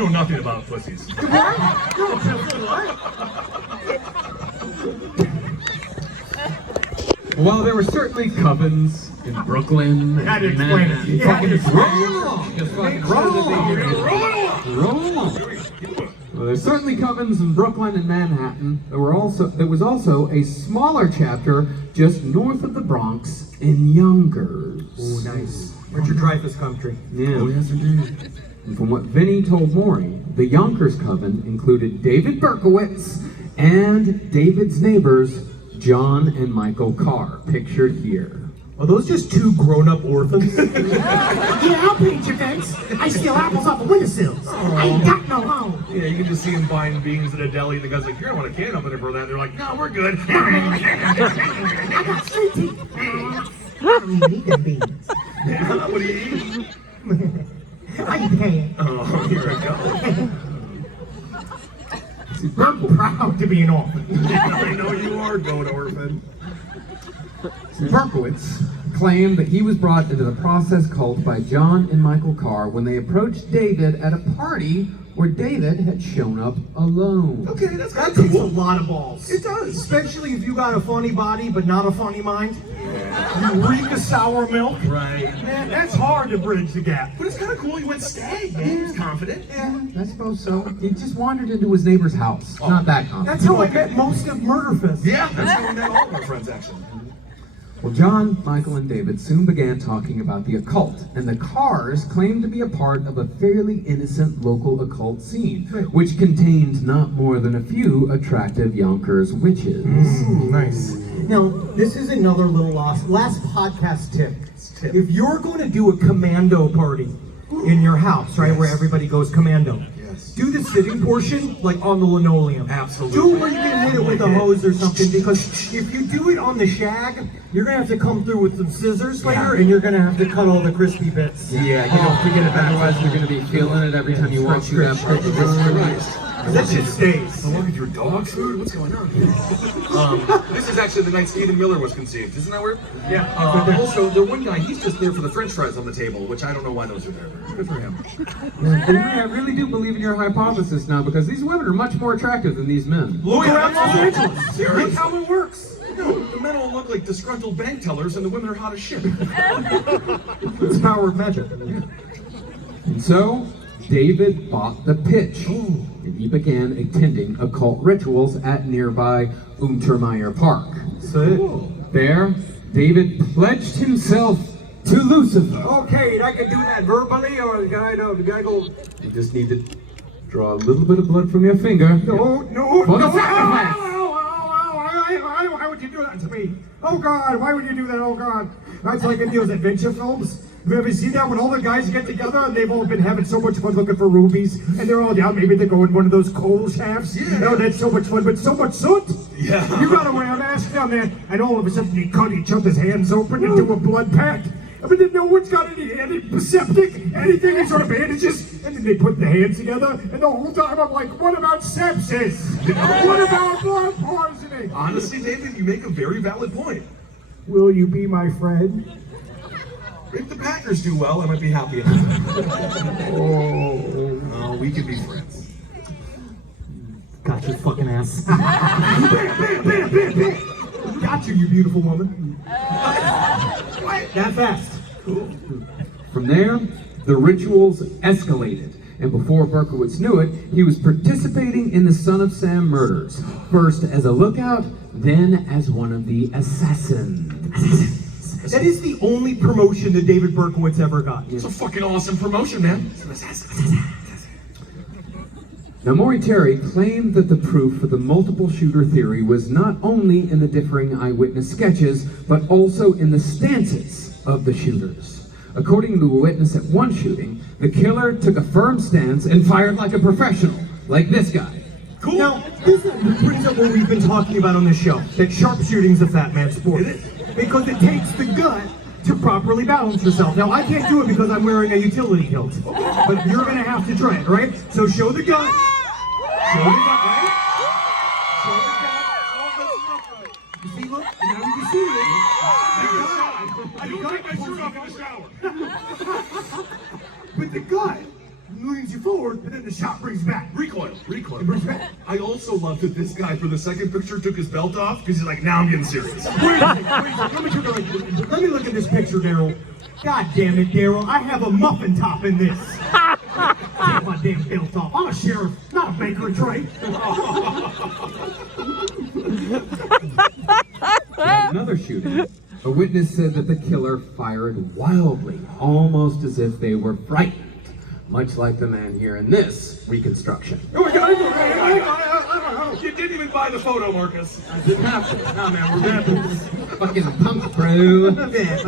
know nothing about pussies. While there were certainly covens in Brooklyn, Had to explain it. Just fucking roll. Well, there's certainly covens in Brooklyn and Manhattan. There was also a smaller chapter just north of the Bronx in Yonkers. Oh, nice. Richard Dreyfuss country. Yeah, yes indeed. And from what Vinny told Maury, the Yonkers coven included David Berkowitz and David's neighbors, John and Michael Carr, pictured here. Are those just two grown-up orphans? Yeah, I'll paint your fence. I steal apples off of windowsills. I ain't got no home. Yeah, you can just see him buying beans at a deli, and the guy's like, "You're gonna want a can opener for that." And they're like, "No, we're good." I got sweet teeth. I don't even eat them beans. Yeah, what do you eat? I eat the can. Oh, here we go. I'm proud to be an orphan. I know you are, goat orphan. Berkowitz claimed that he was brought into the process cult by John and Michael Carr when they approached David at a party where David had shown up alone. Okay, that's That kind of takes a cool. lot of balls. It does. Especially if you got a funny body but not a funny mind. You reek of sour milk. Right. Man, that's hard to bridge the gap. But it's kind of cool. He went stag, man. He was confident. Yeah, I suppose so. He just wandered into his neighbor's house. Not that confident. That's how I met most of Murderfist. Yeah, that's how we met all of our friends, actually. Well, John, Michael, and David soon began talking about the occult, and the Carrs claimed to be a part of a fairly innocent local occult scene, which contained not more than a few attractive Yonkers witches. Nice. Now, this is another little last podcast tip. If you're going to do a commando party in your house, right, where everybody goes commando, do the sitting portion like on the linoleum. Absolutely. Do it where you can hit it with a hose or something, because if you do it on the shag, you're gonna have to come through with some scissors later, and you're gonna have to cut all the crispy bits. Yeah, you don't forget it, otherwise you're going to be feeling it every time you walk through that part of the That shit stays. Look at your dog's food. What's going on? This is actually the night Stephen Miller was conceived. Isn't that weird? Yeah. Also, the one guy, he's just there for the French fries on the table, which I don't know why those are there. Good for him. I really do believe in your hypothesis now, because these women are much more attractive than these men. Look around Los Angeles. Look Seriously. how it works. No, the men all look like disgruntled bank tellers, and the women are hot as shit. It's the power of magic. And so, David bought the pitch, and he began attending occult rituals at nearby Untermeyer Park. So, There, David pledged himself to Lucifer. okay, I can do that verbally, or the guy go. You just need to draw a little bit of blood from your finger. No, For the no. sacrifice. Why would you do that to me? Oh God, why would you do that? Oh God. That's like in those adventure films. Have you ever seen that when all the guys get together and they've all been having so much fun looking for rubies, and they're all down, maybe they go in one of those coal shafts? Yeah. Oh, that's so much fun, but so much soot. Yeah. You gotta wear a mask down there, and all of a sudden they cut each other's hands open and do a blood pact. I mean, then no one's got any antiseptic, anything, any sort of bandages, and then they put the hands together, and the whole time I'm like, what about sepsis? What about blood poisoning? Honestly, David, you make a very valid point. Will you be my friend? If the Packers do well, I might be happy enough. Oh, we could be friends. Got your fucking ass. Bam, bam, bam, bam, bam. Got you, you beautiful woman. That fast. Cool. From there, the rituals escalated, and before Berkowitz knew it, he was participating in the Son of Sam murders, first as a lookout, then as one of the assassins. That is the only promotion that David Berkowitz ever got. It's a fucking awesome promotion, man. Now, Maury Terry claimed that the proof for the multiple shooter theory was not only in the differing eyewitness sketches, but also in the stances of the shooters. According to a witness at one shooting, the killer took a firm stance and fired like a professional, like this guy. Cool. Now, this brings up what we've been talking about on this show, that sharpshooting's a fat man's sport. Because it takes the gut to properly balance yourself. Now, I can't do it because I'm wearing a utility kilt, but you're gonna have to try it, right? So show the gut. Show the gut, right? Show the gut. Oh, that's enough of it. You see, look, and now you can see it. I don't take my shirt off in the shower. But the gut leans you forward, and then the shot brings back. Recoil. I also love that this guy for the second picture took his belt off because he's like, now I'm getting serious. Wait a second. Let me look at this picture, Daryl. God damn it, Daryl. I have a muffin top in this. Take my damn belt off. I'm a sheriff, not a baker and trade. Another shooting. A witness said that the killer fired wildly, almost as if they were frightened, much like the man here in this reconstruction. You didn't even buy the photo, Marcus. I didn't have to. No, man, we're rappers. Fucking punk, bro. Okay.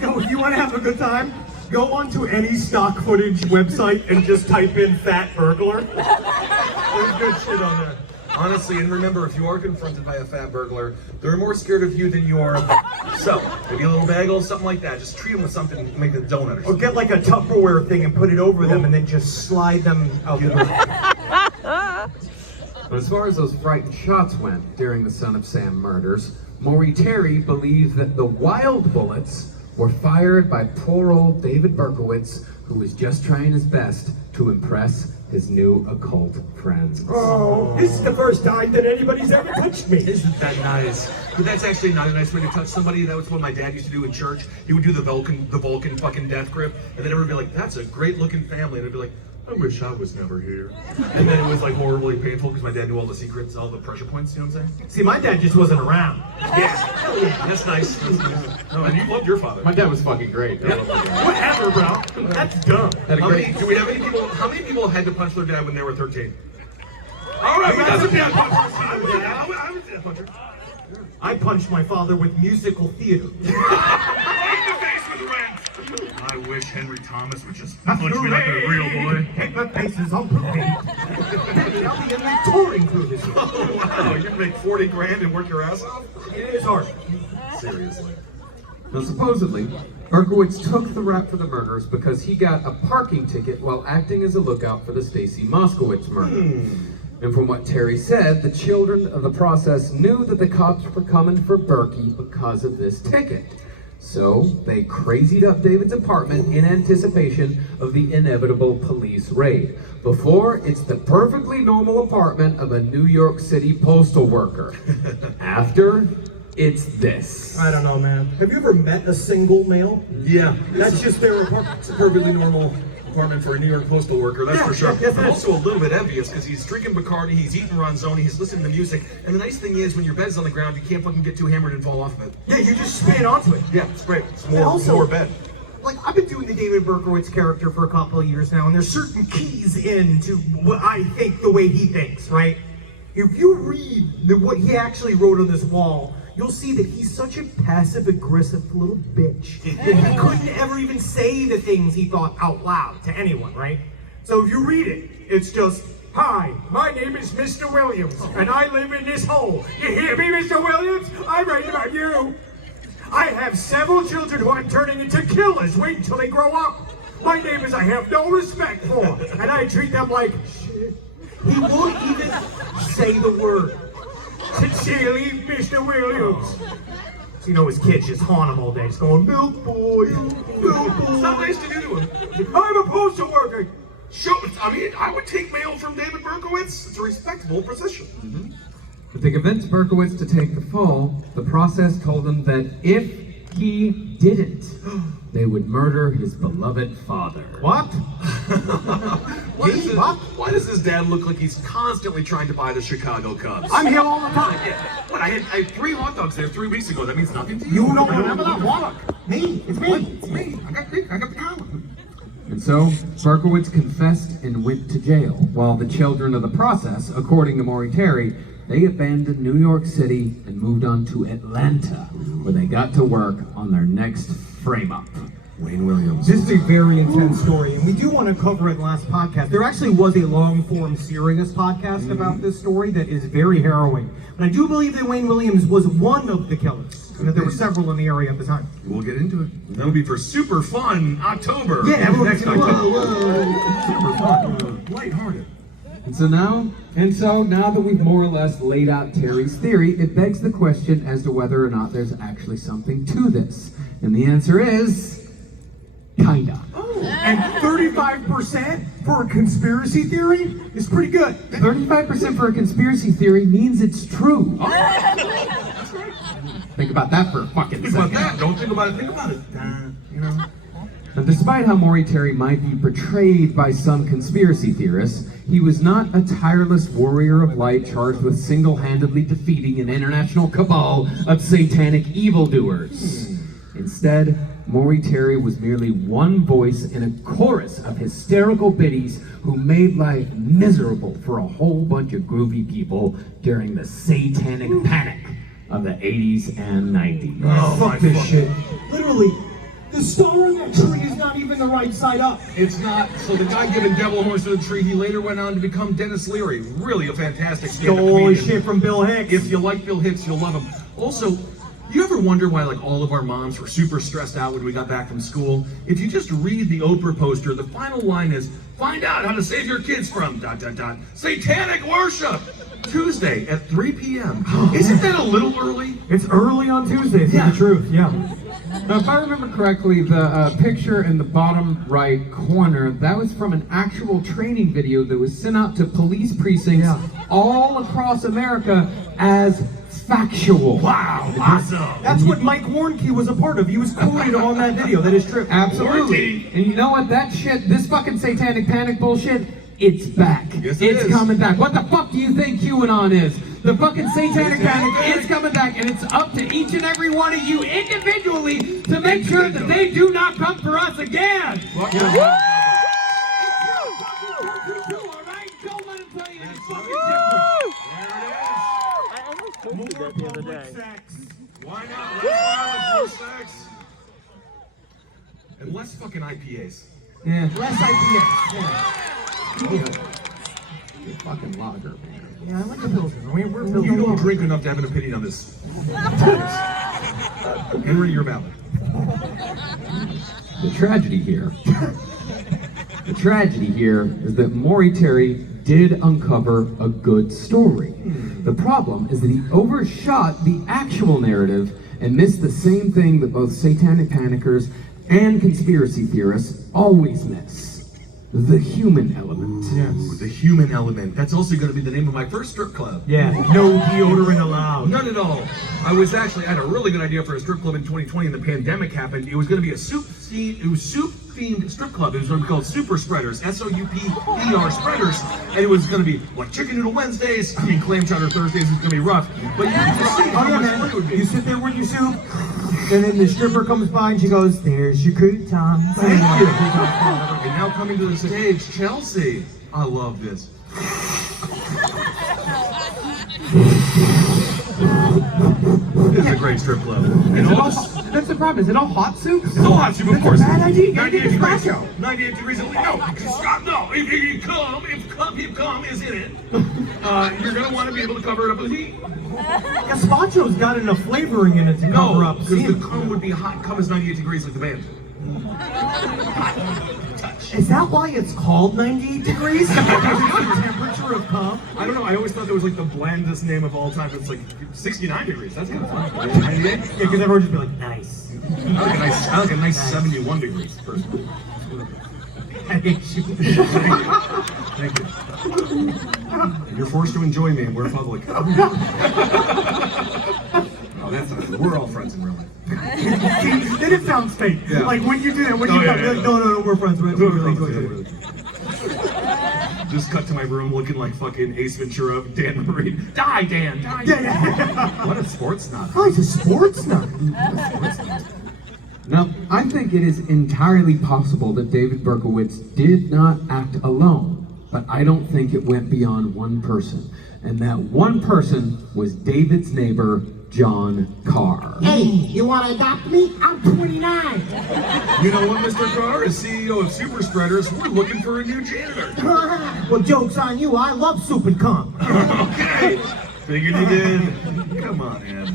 Go, if you want to have a good time, go onto any stock footage website and just type in fat burglar. There's good shit on there. Honestly, and remember, if you are confronted by a fat burglar, they're more scared of you than you are of them. So, maybe a little bagel, something like that. Just treat them with something to make a donut or Or something. get like a Tupperware thing and put it over them and then just slide them out the door. But as far as those frightened shots went during the Son of Sam murders, Maury Terry believes that the wild bullets were fired by poor old David Berkowitz, who was just trying his best to impress his new occult friends. Oh, this is the first time that anybody's ever touched me. Isn't that nice? But that's actually not a nice way to touch somebody. That was what my dad used to do in church. He would do the Vulcan fucking death grip, and then everyone would be like, that's a great looking family. And I'd be like, I wish I was never here. And then it was like horribly painful because my dad knew all the secrets, all the pressure points, you know what I'm saying? See, my dad just wasn't around. Yeah, that's nice. That's nice. No, and you loved your father. My dad was fucking great. Yeah. Whatever, bro. That's dumb. Do we have any people? How many people had to punch their dad when they were 13? All right, we got some dad punchers. I was a dad puncher. I punched my father with musical theater. Right in the face with rent. I wish Henry Thomas would just punch me like a real boy. Hit my faces on parade. Daddy, I'll be in that touring crew this year. Oh wow, you can make 40 grand and work your ass off? It is hard. Seriously. Now, supposedly, Berkowitz took the rap for the murders because he got a parking ticket while acting as a lookout for the Stacy Moskowitz murder. And from what Terry said, the children of the process knew that the cops were coming for Berkey because of this ticket. So they crazied up David's apartment in anticipation of the inevitable police raid. Before, it's the perfectly normal apartment of a New York City postal worker. After, it's this. I don't know, man. Have you ever met a single male? Yeah. That's just their apartment. It's a perfectly normal apartment for a New York postal worker, that's Yeah, for sure. yes, I'm it is. also a little bit envious because he's drinking Bacardi, he's eating Ronzoni, he's listening to music, and the nice thing is when your bed's on the ground, you can't fucking get too hammered and fall off of it. Yeah, you just spin onto it. Yeah, it's great. It's And also- more bed. Like, I've been doing the David Berkowitz character for a couple of years now, and there's certain keys into what I think the way he thinks, right? If you read what he actually wrote on this wall, you'll see that he's such a passive-aggressive little bitch that he couldn't ever even say the things he thought out loud to anyone, right? So if you read it, it's just, hi, my name is Mr. Williams, and I live in this hole. You hear me, Mr. Williams? I'm writing about you. I have several children who I'm turning into killers. Wait until they grow up. My neighbors I have no respect for, and I treat them like shit. He won't even say the word. Sincerely, Mr. Williams. So, you know, his kids just haunt him all day. Just going, milk boy, milk boy. It's not nice to do to him. I'm a postal worker. Sure, I mean, I would take mail from David Berkowitz. It's a respectable position. But to convince Berkowitz to take the fall, the process told him that if he didn't, they would murder his beloved father. What? Why does his dad look like he's constantly trying to buy the Chicago Cubs? I'm here all the time. What, I had 3 hot dogs there 3 weeks ago. That means nothing to you. You don't remember that wallet? Me. It's me. It's me. I got the collar. And so, Berkowitz confessed and went to jail, while the children of the process, according to Maury Terry, they abandoned New York City and moved on to Atlanta, where they got to work on their next frame-up. Wayne Williams. This is a very intense story, and we do want to cover it last podcast. There actually was a long-form, serious podcast about this story that is very harrowing. But I do believe that Wayne Williams was one of the killers, and that there were several in the area at the time. We'll get into it. That'll be for super fun October. Yeah, everyone's Next gonna October. super fun. Lighthearted. And so now that we've more or less laid out Terry's theory, it begs the question as to whether or not there's actually something to this. And the answer is Kinda. And 35% for a conspiracy theory is pretty good. 35% for a conspiracy theory means it's true. Think about that for a fucking Think about second. that. Don't think about it. Think about it. You know. Now, despite how Maury Terry might be portrayed by some conspiracy theorists, he was not a tireless warrior of light charged with single-handedly defeating an international cabal of satanic evildoers. Instead, Maury Terry was merely one voice in a chorus of hysterical biddies who made life miserable for a whole bunch of groovy people during the satanic panic of the 80s and 90s. Oh, Fuck this shit. Literally, the star on that tree is not even the right side up. It's not. So the guy giving devil horns to the tree, he later went on to become Dennis Leary. Really a fantastic stand-up Stole his comedian. shit from Bill Hicks. If you like Bill Hicks, you'll love him. Also, you ever wonder why like all of our moms were super stressed out when we got back from school? If you just read the Oprah poster, the final line is, "Find out how to save your kids from ... satanic worship." Tuesday at 3 p.m. Isn't that a little early? It's early on Tuesdays, Yeah. the truth, yeah. Now, if I remember correctly, the picture in the bottom right corner, that was from an actual training video that was sent out to police precincts all across America as factual. Wow, awesome. That's what Mike Warnke was a part of. He was quoted on that video. That is true. Absolutely. And you know what? That shit, this fucking satanic panic bullshit, it's back. Yes, it it's is. coming back. What the fuck do you think QAnon is? The fucking satanic panic is coming back, and it's up to each and every one of you individually to make sure that they do not come for us again. Well, It's your fucking church too, all right? Don't let them tell you any fucking different. I almost told you that the other day. Sex. Why not? Less violence, more sex. And less fucking IPAs. Yeah. Less IPA. Yeah. You fucking lager, man. Yeah, I like the Pilsner. We're You don't drink enough to have an opinion on this. Henry, you're valid. The tragedy here is that Maury Terry did uncover a good story. The problem is that he overshot the actual narrative and missed the same thing that both satanic panickers and conspiracy theorists always miss. The human element. Ooh, the human element. That's also going to be the name of my first strip club. Yeah, no deodorant allowed. None at all. I had a really good idea for a strip club in 2020 and the pandemic happened. It was going to be a soup-themed strip club. It was going to be called Super Spreaders, SOUPER Spreaders. And it was going to be like Chicken Noodle Wednesdays, Clam Chowder Thursdays. It's going to be rough. But you can just see how much fun it would be. You sit there with your soup, and then the stripper comes by and she goes, "There's your croutons." Thank you. And now coming to the stage, Chelsea. I love this. This is a great strip club. And also, That's the problem. Is it all hot soups? it's all hot soup, of course. bad idea. You gotta 98 get degrees. gazpacho. 98 degrees. No, stop. No. If cum is in it, you're gonna want to be able to cover it up with heat. Gazpacho's got enough flavoring in it to cover No, up. because the cum would be hot. Cum is 98 degrees like the band. Is that why it's called 98 degrees? Because it's the temperature of cum? I don't know. I always thought that was like the blandest name of all time. It's like 69 degrees. That's kind of fun. 98. Yeah, because everyone would just be like, nice. I like a nice 71 degrees, personally. I hate you. Thank you. You're forced to enjoy me, and we're public. Oh, that's not, we're all friends in real life. Then it sounds fake. Yeah. Like when you do that, when Oh, you yeah, come, yeah, like, no, we're friends. We really enjoy each other. Just cut to my room looking like fucking Ace Ventura, Dan Marine. Die, Dan! Die! Yeah. What a sports nut. Oh, he's a sports nut. Now, I think it is entirely possible that David Berkowitz did not act alone, but I don't think it went beyond one person. And that one person was David's neighbor, John Carr. Hey, you want to adopt me? I'm 29. You know what, Mr. Carr? As CEO of Super Spreaders, we're looking for a new janitor. Well, joke's on you. I love soup and cum. Okay. Figured you did. Come on, Ed.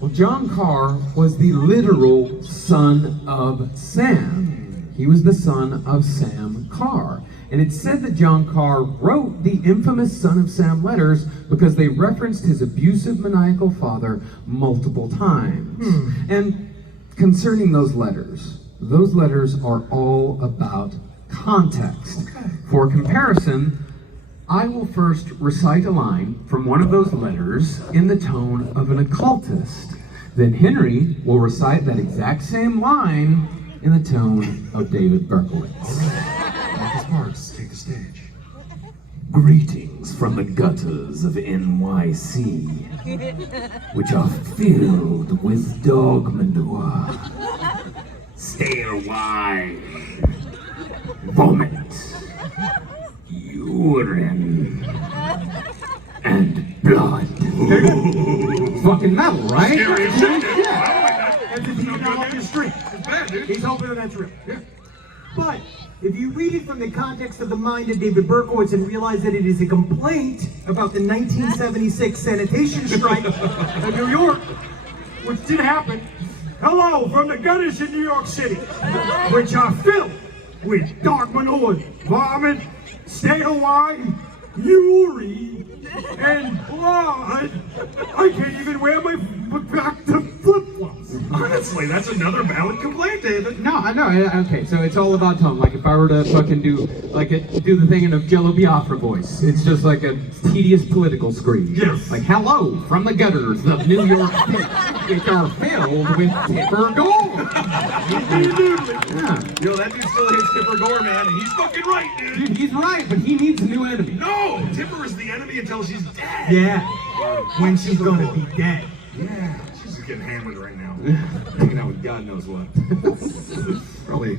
Well, John Carr was the literal son of Sam. He was the son of Sam Carr. And it's said that John Carr wrote the infamous Son of Sam letters because they referenced his abusive, maniacal father multiple times. And concerning those letters are all about context. For comparison, I will first recite a line from one of those letters in the tone of an occultist. Then Henry will recite that exact same line in the tone of David Berkowitz. Marcus Parks, take the stage. Greetings from the gutters of NYC, which are filled with dog manure, stale wine, vomit, urine, and blood. Fucking metal, right? Scary as shit, dude. Yeah. I don't like that. That's if you get off the street. It's bad, dude. He's hoping that that's real. Yeah. But if you read it from the context of the mind of David Berkowitz and realize that it is a complaint about the 1976 sanitation strike in New York, which did happen. Hello from the gutters in New York City, which are filled with dog manure, vomit, stale wine, urine, and blood. I can't even wear my back to flip-flops. Honestly, that's another valid complaint, David. No, I know. Okay, so it's all about tone. Like if I were to fucking do the thing in a Jello Biafra voice, it's just like a tedious political scream. Yes. Like hello from the gutters of New York City, which are filled with Tipper Gore. Yeah. Yo, that dude still hates Tipper Gore, man, and he's fucking right, dude. Dude, he's right, but he needs a new enemy. No, Tipper is the enemy until she's dead. Yeah, when she's gonna be dead. Yeah, she's just getting hammered right now. Hanging out with God knows what. Probably.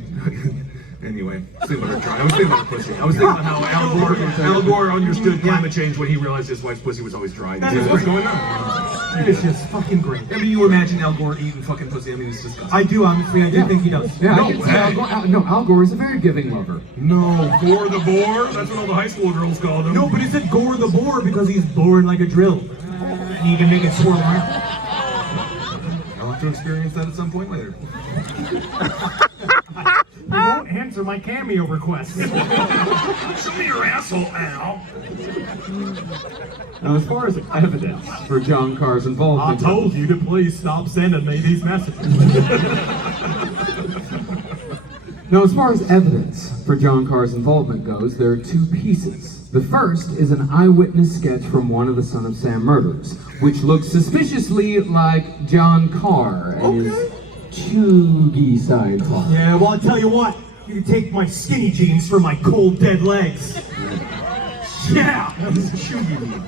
Anyway, I was thinking about her dry. I was thinking about her pussy. I was thinking about how Al Gore understood climate change when he realized his wife's pussy was always dry. That is What's great. going on? It's just fucking great. I mean, you imagine Al Gore eating fucking pussy. I mean, it's disgusting. I do, honestly, I do think he does. Yeah, No I can see way. Al Gore is a very giving lover. No, Gore the Boar? That's what all the high school girls call him. No, but is it Gore the Boar because he's born like a drill? And he can make it swirl around. I'll have to experience that at some point later. You won't answer my cameo request. Show me your asshole, Al. Now, as far as evidence for John Carr's I involvement, told you to please stop sending me these messages. Now, as far as evidence for John Carr's involvement goes, there are two pieces. The first is an eyewitness sketch from one of the Son of Sam murders, which looks suspiciously like John Carr and his chuggy sidecar. Yeah, well, I'll tell you what. You can take my skinny jeans for my cold, dead legs. Yeah! Chuggy?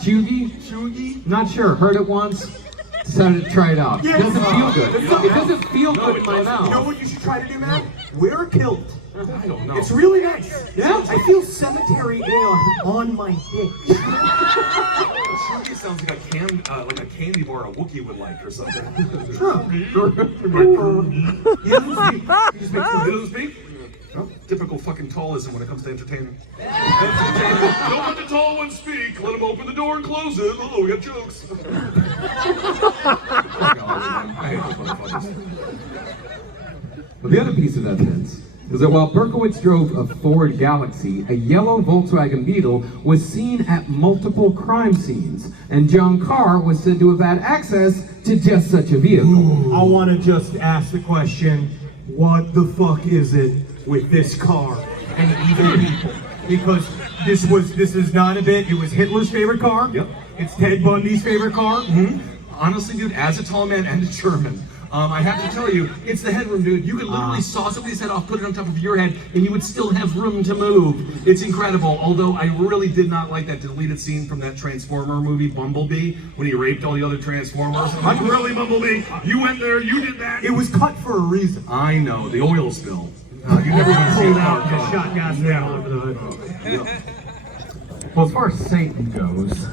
Chuggy? Not sure. Heard it once. Decided to try it out. Yeah, It doesn't feel good. it's It not- doesn't feel No, good it in my doesn't. You know mouth. what you should try to do, Matt? Wear a kilt. I don't know. It's really nice. Yeah? I feel cemetery air on my dick. Chuggy sounds like a candy bar a Wookiee would like or something. Huh. He doesn't speak? Well, typical fucking tallism when it comes to entertainment. Don't let the tall ones speak. Let them open the door and close it. Oh, we got jokes. I hate those motherfuckers. But the other piece of evidence is that while Berkowitz drove a Ford Galaxy, a yellow Volkswagen Beetle was seen at multiple crime scenes, and John Carr was said to have had access to just such a vehicle. I want to just ask the question, what the fuck is it with this car and evil people? Because this is not a bit, it was Hitler's favorite car. Yep. It's Ted Bundy's favorite car. Honestly, dude, as a tall man and a German, I have to tell you, it's the headroom, dude. You could literally saw somebody's head off, put it on top of your head, and you would still have room to move. It's incredible. Although I really did not like that deleted scene from that Transformer movie, Bumblebee, when he raped all the other Transformers. I'm like, really, Bumblebee? You went there, you did that. It was cut for a reason. I know, the oil spill. You never want to see Pulled that. out and shot gas down over the hood. Well, as far as Satan goes,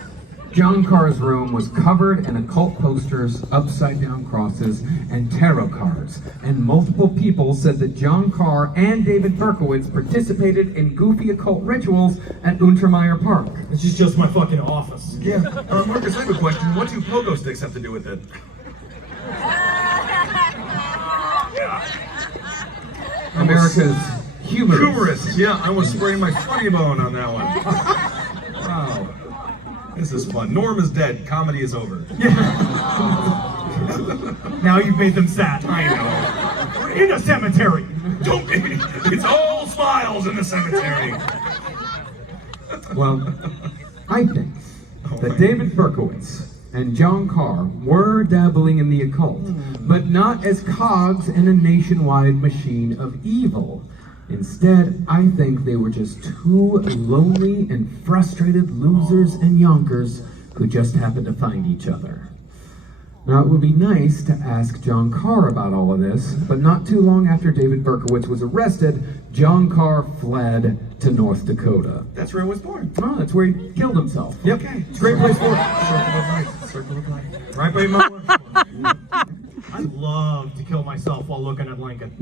John Carr's room was covered in occult posters, upside-down crosses, and tarot cards. And multiple people said that John Carr and David Berkowitz participated in goofy occult rituals at Untermeyer Park. This is just my fucking office. Yeah. Marcus, I have a question. What do pogo sticks have to do with it? America's humorous. Humorous. Yeah, I was spraying my funny bone on that one. Wow. This is fun. Norm is dead. Comedy is over. Now you've made them sad. I know. We're in a cemetery. Don't be. It's all smiles in the cemetery. Well, I think that David Berkowitz and John Carr were dabbling in the occult, but not as cogs in a nationwide machine of evil. Instead, I think they were just two lonely and frustrated losers and yonkers who just happened to find each other. Now, it would be nice to ask John Carr about all of this, but not too long after David Berkowitz was arrested, John Carr fled to North Dakota. That's where I was born. Oh, that's where he killed himself. Yep. Okay. It's a great place for it. Circle of life. Circle of life. Right by my work. I'd love to kill myself while looking at Lincoln.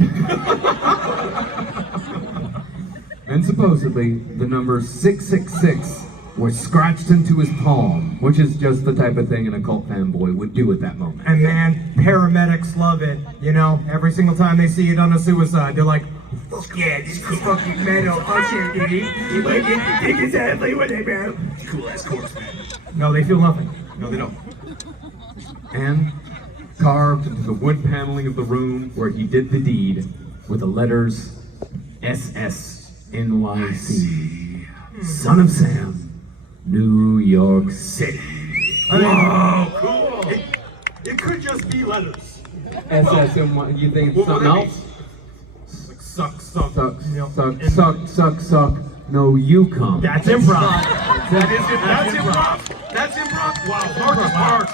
And supposedly, the number 666 was scratched into his palm, which is just the type of thing an occult fanboy would do at that moment. And man, paramedics love it. You know, every single time they see it on a suicide, they're like, fuck yeah, this is fucking metal. Fuck yeah, dude. You might get to take exactly what they meant. Cool ass corpse, man. No, they feel nothing. No, they don't. And carved into the wood paneling of the room where he did the deed were the letters SSNYC. Son of Sam, New York City. Whoa, cool. It could just be letters. SSNY, you think it's What would something that else? Like suck, suck, Suck, you know, suck, and- suck, suck, suck. No, you come. That's improv. That's improv. That's improv. Wow, Marcus Marks.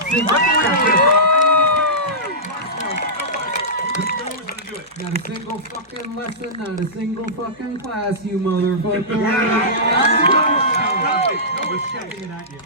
Not a single fucking lesson, not a single fucking class, you motherfucker. I was shouting it at you.